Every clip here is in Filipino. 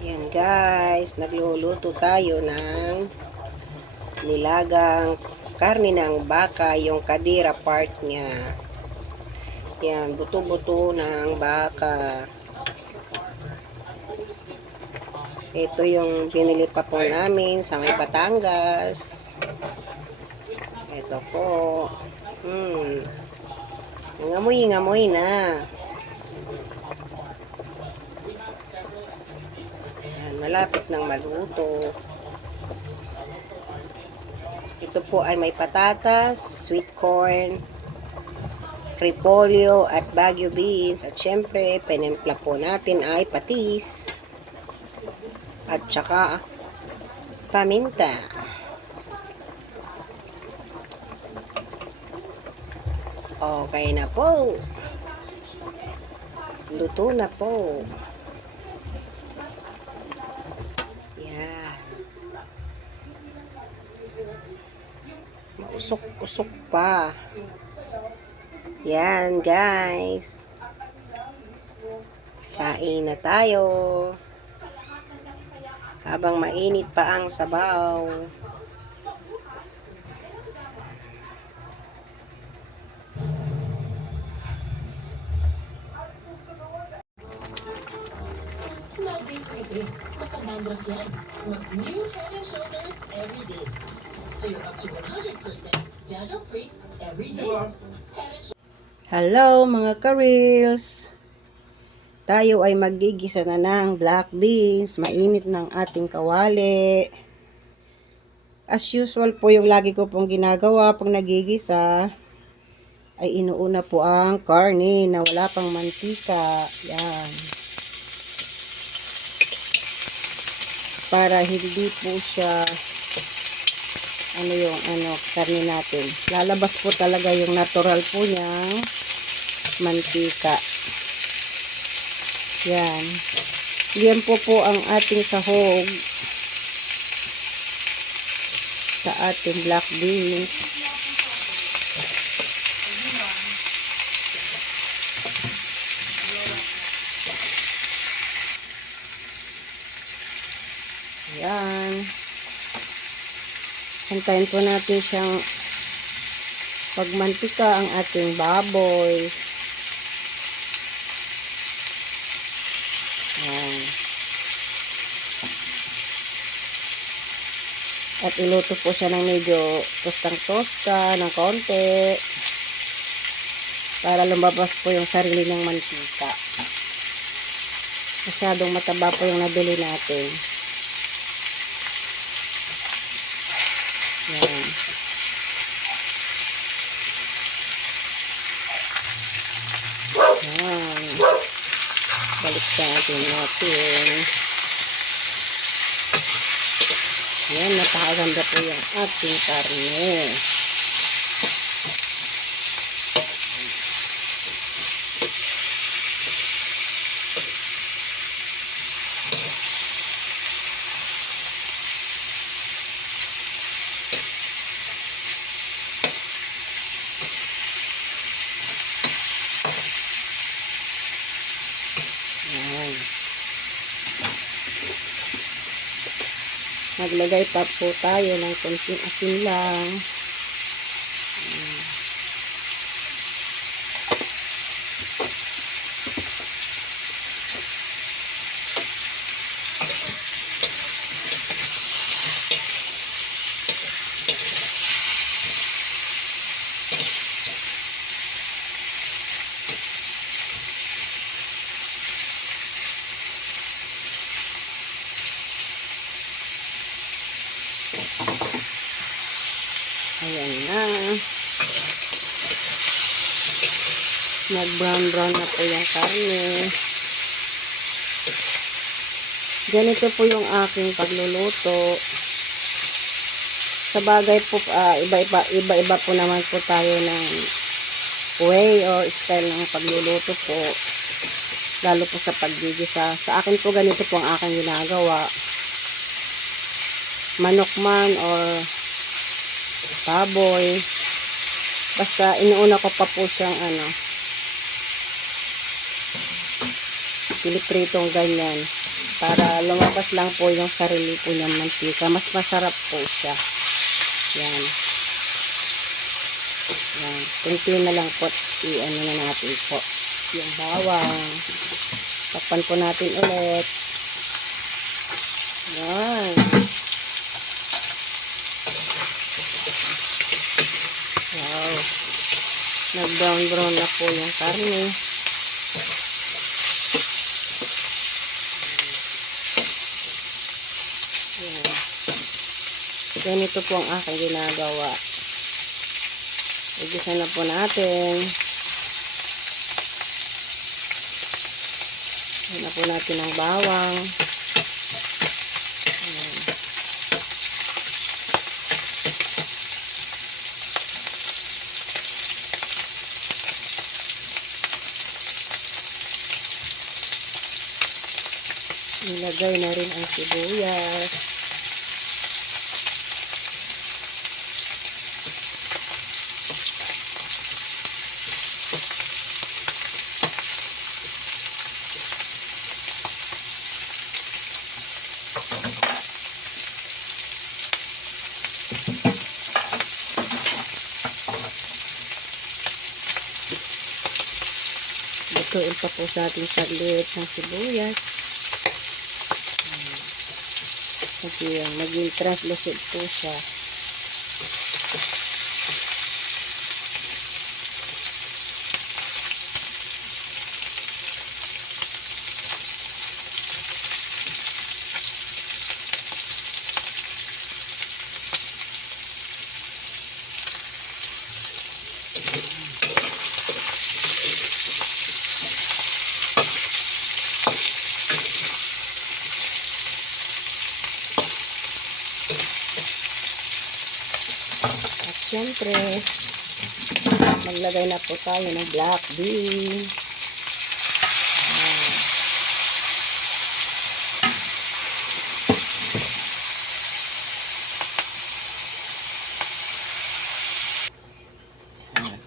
Yan guys, nagluluto tayo ng nilagang karne ng baka, yung kadira part niya. Yan, buto-buto ng baka. Ito yung pinili pa po namin sa may Batangas. Ito po. Ngamoy na. Yan, malapit ng maluto. Ito po ay may patatas, sweet corn, repolyo at Baguio beans. At syempre, penimpla po natin ay patis. At saka paminta. Okay na po. Luto na po. Yan. Mausok-usok pa. Yan guys. Kain na tayo. Habang mainit pa ang sabaw. Makadandruff yan. Mag-new Head and Shoulders every day. So you're up to 100% dandruff-free every day. Head and Hello mga ka-reels. Tayo ay maggigisa na ng black beans. Mainit ng ating kawali. As usual po yung lagi ko pong ginagawa pag nagigisa ay inuuna po ang karne na wala pang mantika. Yan. Para hindi po siya karne natin. Lalabas po talaga yung natural po niyang mantika. Yan. Yan po ang ating sahog sa ating black beans. Yan. Hintayin po natin siyang pagmantika ang ating baboy. Yan. At iluto po siya ng medyo tostang-tosta ng konti para lumabas po yung sarili ng mantika. Masyadong mataba po yung nabili natin. Yan. Yan. Balik natin. Yan, napakaganda po yung ating karne. Yan. Maglagay pa po tayo ng konting asin lang. Ayan na. Nag-brown na po yung karne. Ganito po yung aking pagluluto. Sa bagay po, iba-iba po naman po tayo ng way or style ng pagluluto po. Lalo po sa paggigisa. Sa akin po ganito po ang aking ginagawa. Manok man or baboy. Basta inuuna ko pa po siyang pinipritong ganyan. para lumabas lang po yung sarili po ng mantika. Mas masarap po siya. Yan. Yan. Kunti na lang po. I-ano na natin po. Yung bawang. Takpan po natin ulit. Yan. Wow. Nag-brown na po yung karne. Yan. Ganito po ang aking ginagawa. Igisa na po natin. Yan na po natin ang bawang. Yan. Ilagay na rin ang sibuyas. Lutuin pa po sa ating saglit ng sibuyas. Kasi maging translucent po siya. At syempre, maglagay na po tayo ng black beans. Ayan.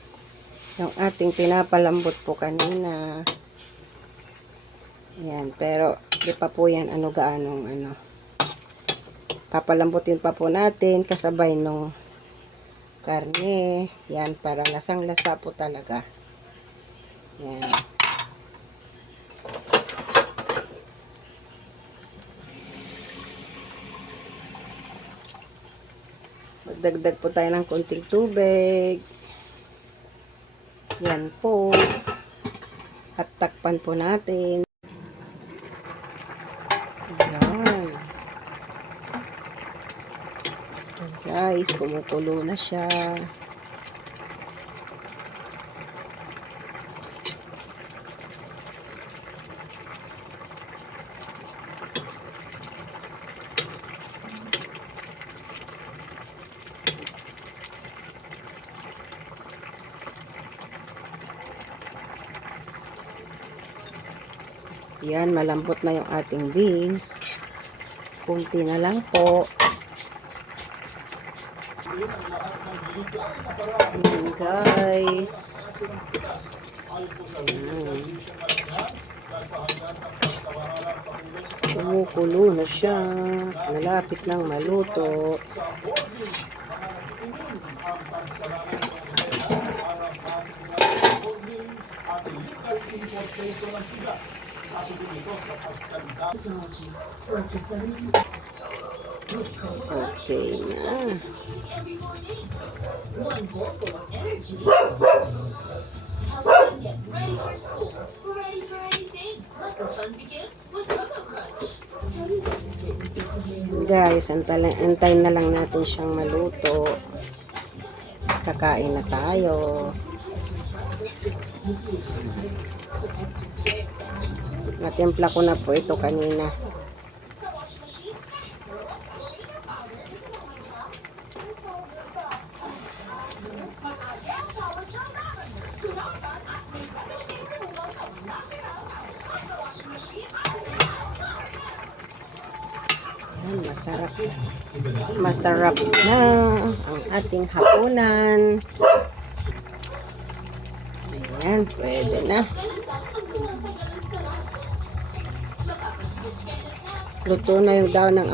Yung ating pinapalambot po kanina. Ayan, pero di pa po yan gaanong papalambutin pa po natin kasabay nung karne. Yan, para lasang-lasa po talaga. Yan. Magdagdag po tayo ng konting tubig. Yan po. At takpan po natin. Yan. Guys, kumukulo na siya. Yan, malambot na yung ating beans. Kunti na lang po. Ayan, guys. Ayan. Kumukulo na siya. Malapit nang maluto. Technology for up to 70. Okay na. Every morning. One bowl full of energy. Helps you get ready for school. Ready for anything. Like a fun begin with Cocoa Crunch. Guys, antayin na lang natin siyang maluto. Kakain na tayo. Natimpla ko na po ito kanina. Ayan, masarap. Masarap na ang ating hapunan. Ayan, pwede na. Ang pinapagalang sarap. Makapaswitch ka na sa Luto na yung daw ng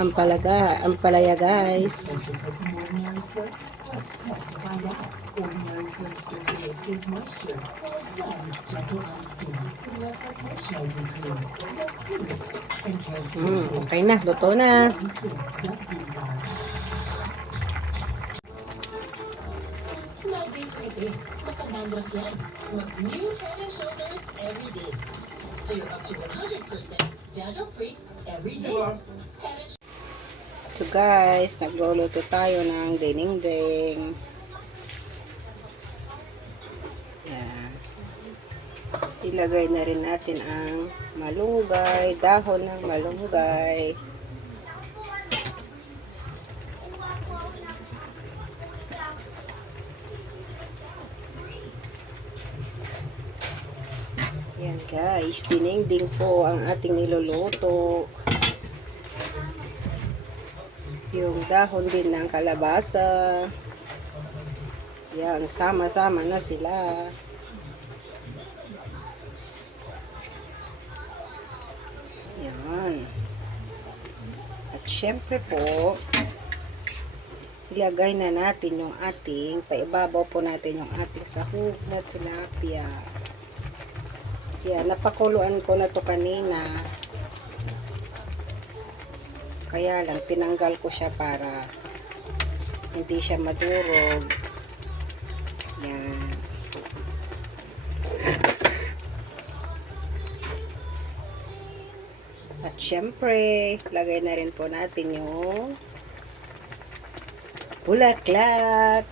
ampalaya guys. Different from ordinary soap? Let's test to find out. Ordinary soap strips away skin's moisture, while Dove's gentle on skin can work like moisturizing cream, Dove Cleanest, and cares for your skin. Okay na, luto na. On skin, Dove Beauty Bar. Lagi Friday, mapadandruff yan. Mag-new Head and Shoulders every day. So you're up to 100% dandruff-free every day. Head and So guys, nagluluto tayo ng dinding. Yan. Ilagay na rin natin ang malunggay, dahon ng malunggay. Yan guys, dinding po ang ating niluluto. Yung dahon din ng kalabasa. Yan, sama-sama na sila. Yan. At syempre po, ilagay na natin yung ating, paibabaw po natin yung ating sahog na tilapia. Yan, napakuluan ko na to kanina. Kaya lang, tinanggal ko siya para hindi siya madurog. Yan. At syempre, lagay na rin po natin yung bulaklak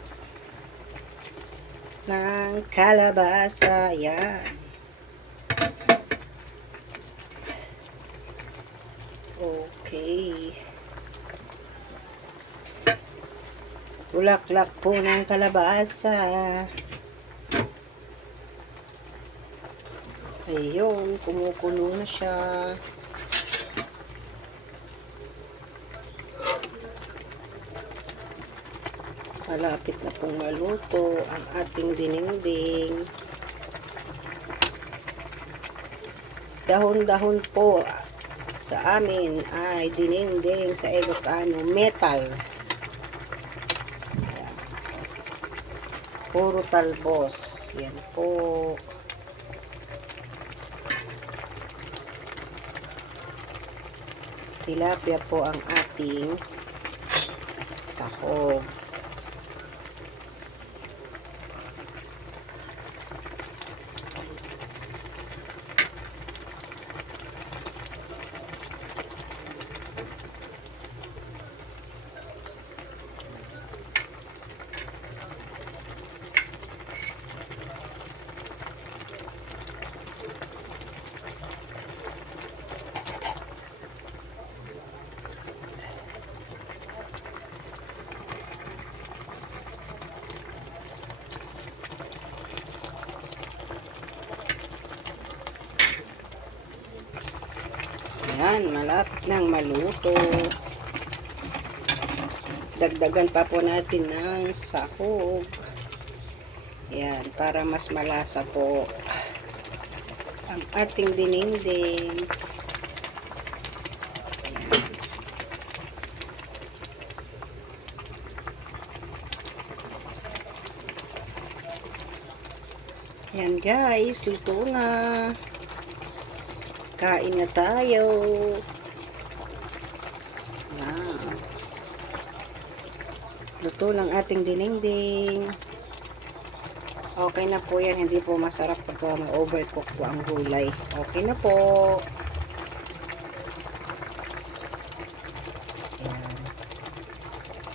ng kalabasa. Yan. Okay. Bulaklak po ng kalabasa. Ayun, kumukulo na siya. Malapit na pong maluto ang ating dinding. Dahon-dahon po sa amin ay dinding sa Ilocano, metal. Ayan. Puro talbos. Yan po. Tilapia po ang ating sahog. Ayan, malapit nang maluto. Dagdagan pa po natin ng sahog. Ayan, para mas malasa po ang ating dinding. Ayan guys, luto na. Kain na tayo. Wow. Luto ng ating dinding. Okay na po yan. Hindi po masarap pag ma-overcook po ang gulay. Okay na po. Ayan.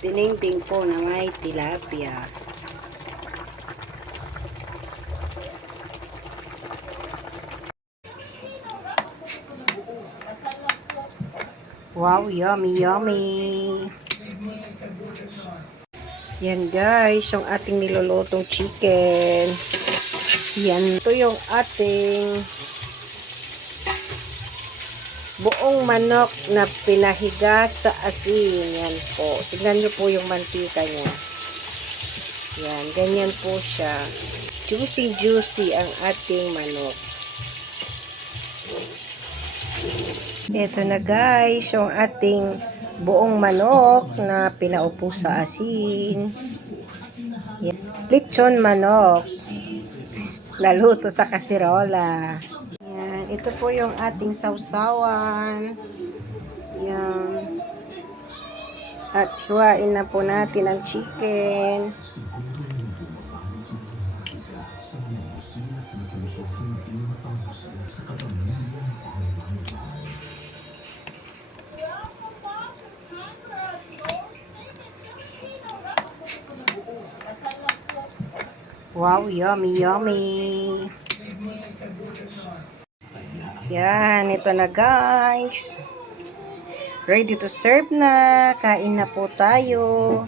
Dinding po na may tilapia. Wow, yummy, yummy. Yan guys, yung ating nilulutong chicken. Yan, ito yung ating buong manok na pinahiga sa asin. Yan po. Tignan nyo po yung mantika niya. Yan, ganyan po siya. Juicy, juicy ang ating manok. Ito na guys, yung ating buong manok na pinaupo sa asin. Yan. Lechon manok. Naluto sa kasirola. Yan. Ito po yung ating sausawan. Yan. At hiwain na po natin ang chicken. Wow, yummy, yummy. Yan, ito na guys. Ready to serve na. Kain na po tayo.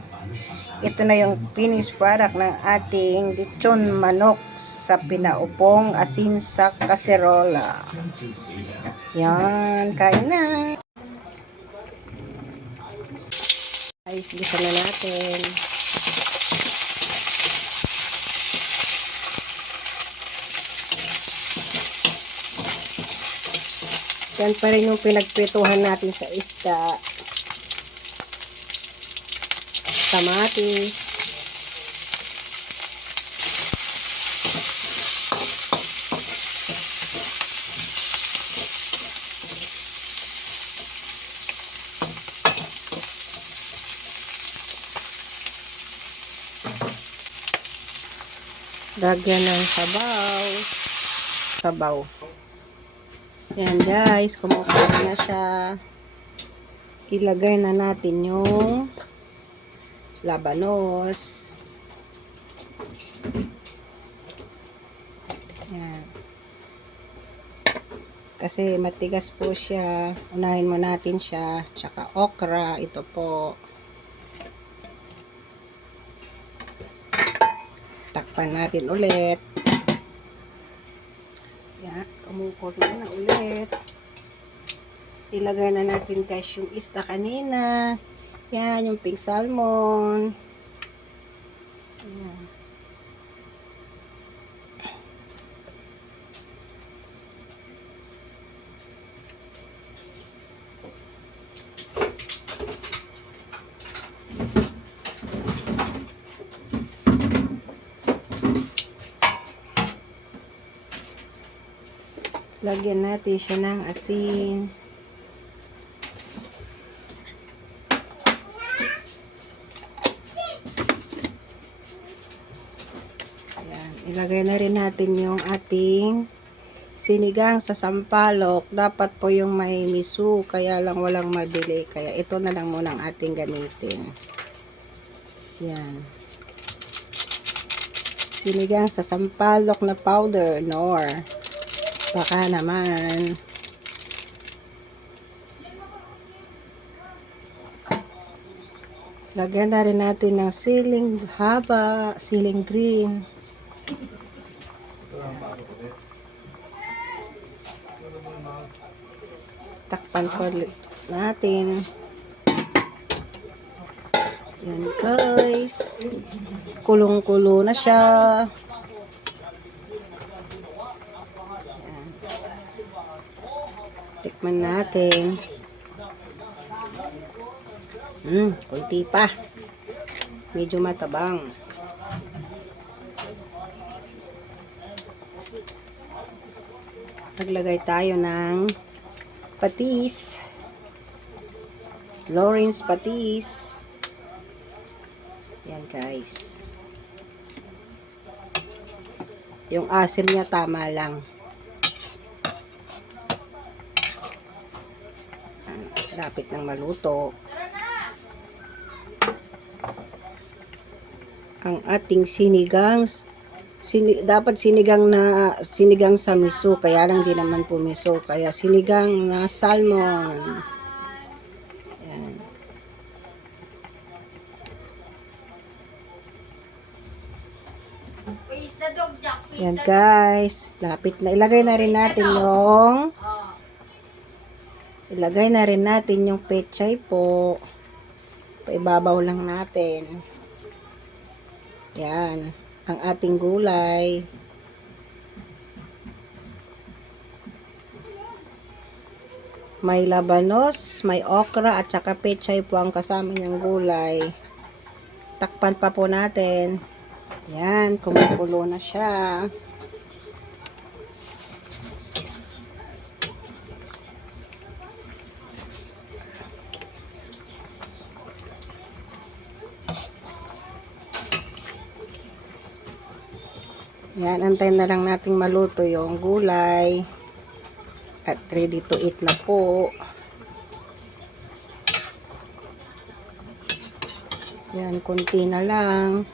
Ito na yung finished product ng ating lechon manok sa pinaupong asin sa kaserola. Yan, kain na. Guys, gisa na natin. Yan pa rin yung pinagprituhan natin sa isda. Kamatis. Lagyan ng sabaw. Sabaw. Yan guys, kumukulo na siya. Ilagay na natin yung labanos. Yan. Kasi matigas po siya. Unahin mo natin siya. Tsaka okra. Ito po. Takpan natin ulit. Yan. Kumukulo na ulit. Ilagay na natin guys yung isda kanina. Yan. Yung pink salmon. Yan. Lagyan natin siya ng asin. Ayan. Ilagay na rin natin yung ating sinigang sa sampalok. Dapat po yung may miso, kaya lang walang mabili. Kaya ito na lang muna ang ating gamitin. Yan. Sinigang sa sampalok na powder, nor. Baka naman. Lagyan na rin natin ng siling haba, siling green. Takpan po natin. Yan guys. Kulong-kulo na siya. Yan. Tikman natin. Kunti pa. Medyo matabang. Naglagay tayo ng patis. Lawrence patis. Yan guys. Yung asim niya tama lang. Lapit ng maluto. Ang ating sinigang, dapat sinigang sa miso, kaya lang di naman po miso, kaya sinigang na salmon. Ayan. Yan guys, lapit na. Ilagay na rin natin yung pechay po. Paibabaw lang natin. Yan, ang ating gulay. May labanos, may okra, at saka pechay po ang kasama niyang gulay. Takpan pa po natin. Yan, kumukulo na siya. Yan, antayin na lang nating maluto yung gulay. At ready to eat na po. Yan, konti na lang.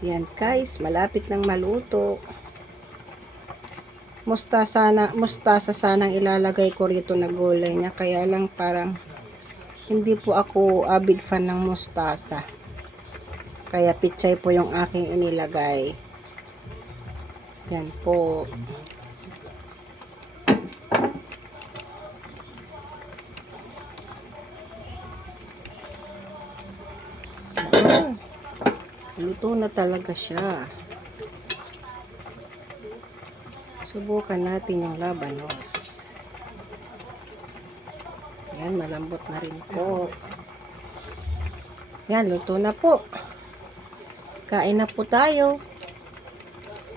Yan guys, malapit nang maluto. Mustasa sanang ilalagay ko rito na gulay niya. Kaya lang parang hindi po ako big fan ng mustasa. Kaya pichay po yung aking inilagay. Yan po. Luto na talaga siya. Subukan natin yung labanos. Yan, malambot na rin po. Yan, luto na po. Kain na po tayo.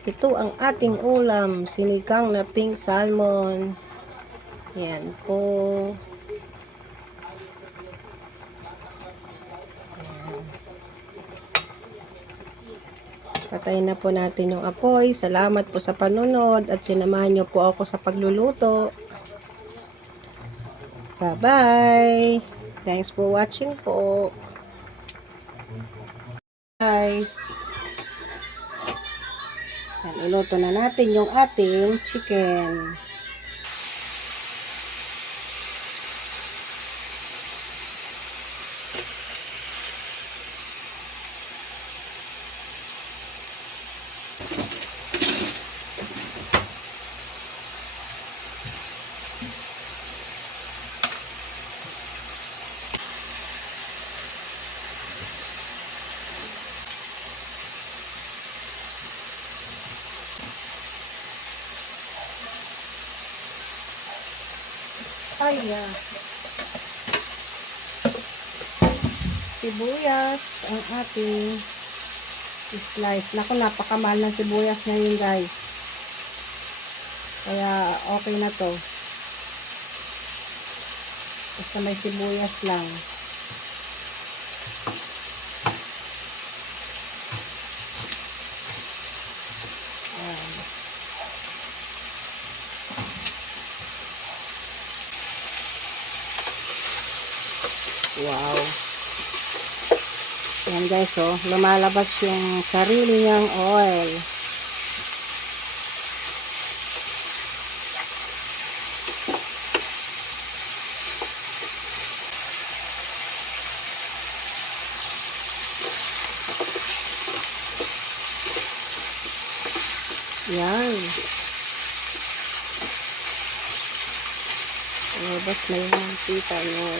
Ito ang ating ulam, sinigang na pink salmon. Yan po. Patayin na po natin yung apoy. Salamat po sa panunod at sinamahan niyo po ako sa pagluluto. Bye-bye! Thanks for watching po. Guys. Yan, iluto na natin yung ating chicken. Ayan. Sibuyas ang ating slice. Naku, napakamahal ng sibuyas ngayon guys. Kaya okay na to. Basta may sibuyas lang. Ayan. Wow. Yan guys, oh, lumalabas yung sarili niyang oil. Yan. Lumabas na yung mantika niya.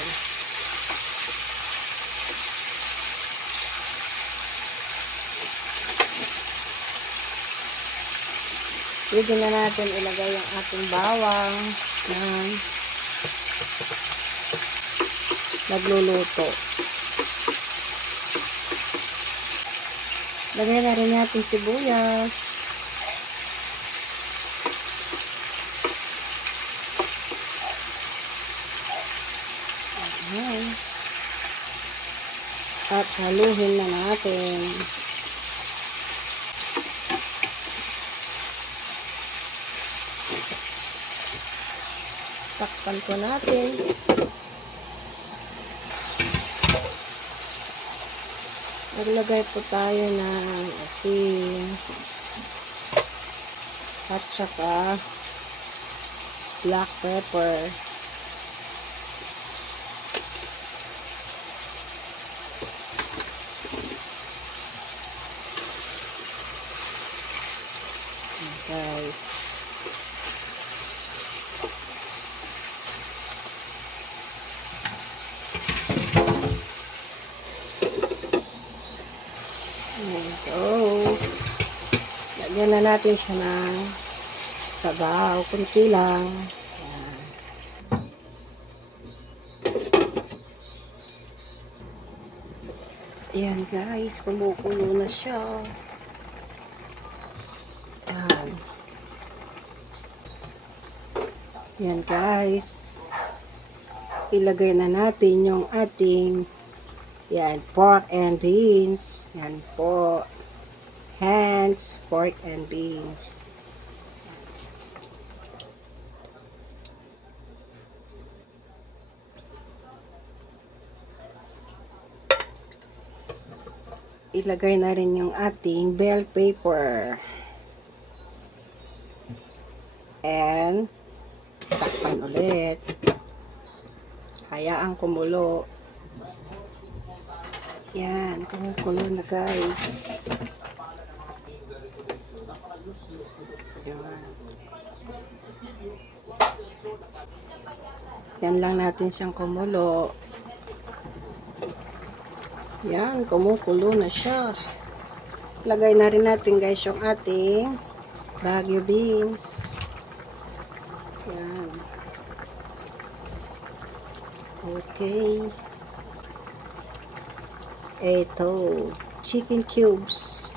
Pwede na natin ilagay yung ating bawang na nagluluto. Lagay na rin natin sibuyas. Ayan. At haluhin na natin. Takpan ko natin. Naglagay po tayo ng asin at saka black pepper. Guys, there we go. Lagyan na natin siya ng sabaw. Kunti lang. Ayan guys, kumukulo na siya. Ayan. Ayan guys. Ilagay na natin yung ating pork and beans. Yan po. Hands, pork and beans. Ilagay na rin yung ating bell pepper. And takpan ulit. Hayaan kumulo. Yan, kumukulo na guys. Yan. Yan lang natin siyang kumulo. Yan, kumukulo na siya. Lagay na rin natin guys yung ating Baguio beans. Yan. Okay. Ito, chicken cubes.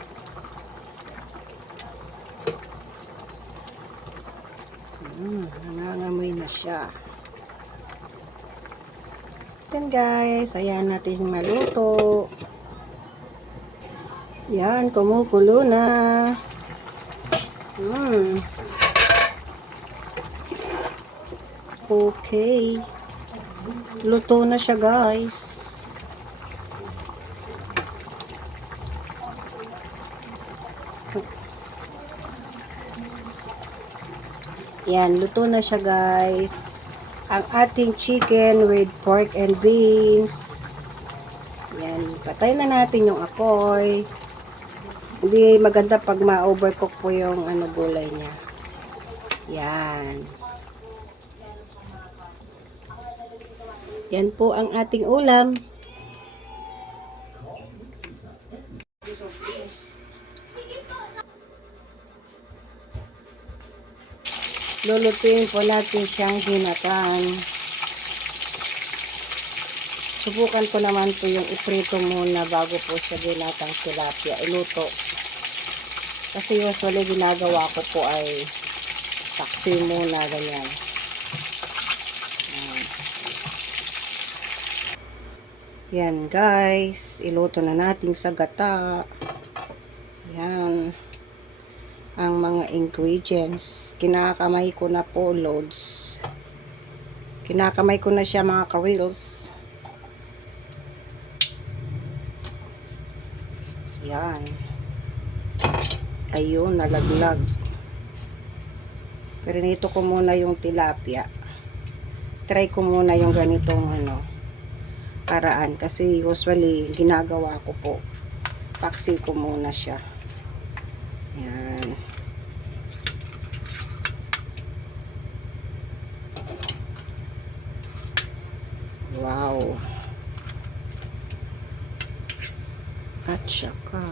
Nangangamoy na siya. Yan guys, ayan natin maluto. Yan, kumukulo na. Okay. Luto na siya guys. Yan, luto na siya guys. Ang ating chicken with pork and beans. Yan, patay na natin yung apoy. Hindi maganda pag ma-overcook po yung gulay niya. Yan. Yan po ang ating ulam. Lulutuin po natin siyang ginatang. Subukan ko naman po yung iprito muna bago po sa ginatang tilapia iluto. Kasi usually ginagawa ko po ay taksi muna ganyan. Yan guys, iluto na natin sa gata. Yan. Ang mga ingredients. Kinakamay ko na po loads. Kinakamay ko na siya mga ka-reels. Yan. Ayun, nalaglag. Pero nito ko muna yung tilapia. Try ko muna yung ganitong paraan. Kasi usually ginagawa ko po. Paksi ko muna siya. Yan. Wow. At saka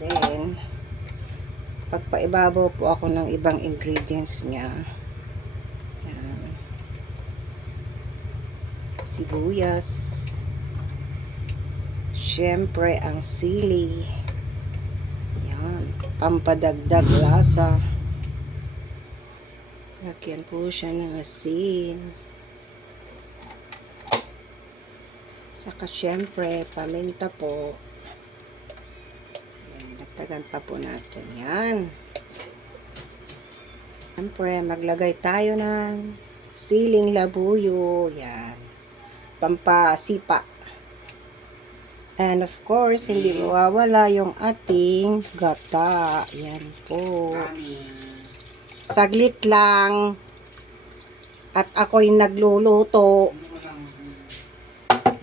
then pagpaibabaw po ako ng ibang ingredients niya. Yan. Sibuyas. Siyempre ang sili. Yan. Pampadagdag lasa. Lagyan po siya ng asin. Saka siyempre paminta po. Dagdagan pa po natin yan. Siyempre, maglagay tayo ng siling labuyo. Yan. Pampasipa. And of course, hindi mawawala yung ating gata. Yan po. Saglit lang. At ako'y nagluluto.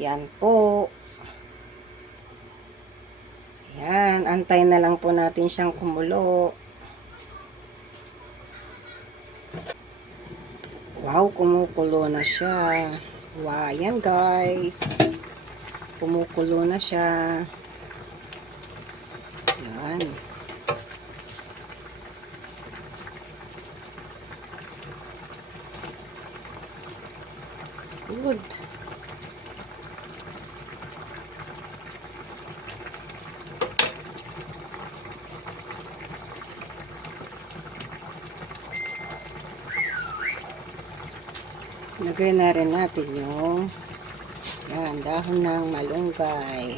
Yan po. Yan, antayin na lang po natin siyang kumulo. Wow, kumukulo na siya. Wow, yan guys. Kumukulo na siya. Yan. Good. Lagay na rin natin yung yan, dahon ng malunggay.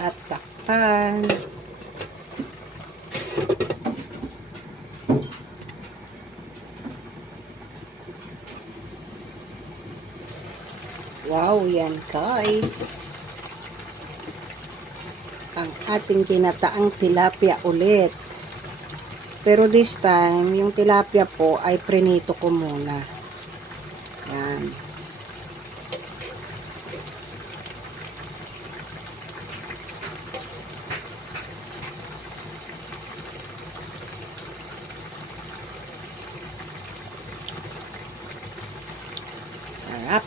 At takpan. Wow, yan guys. Ang ating tinataang tilapia ulit. Pero this time, yung tilapia po ay prinito ko muna. Yan. Sarap.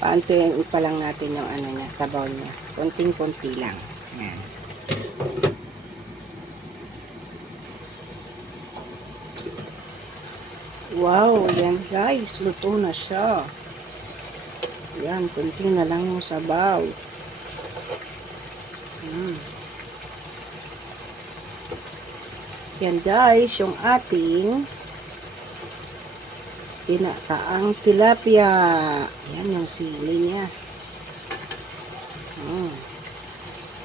Paantuin pa lang natin yung ano niya, sabaw niya. Konting-konti lang. Yan. Wow, yan guys, luto na siya. Yan, konti na lang yung sabaw. Yan guys, yung ating tinataang tilapia. Yan yung sili niya.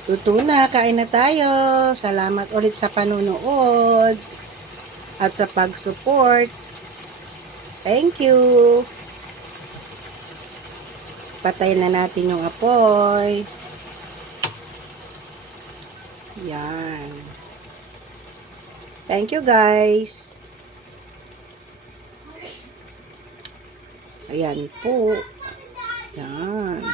Luto na, kain na tayo. Salamat ulit sa panunood at sa pag-support. Thank you. Patayin na natin yung apoy. Yan. Thank you guys. Ayan po. Yan.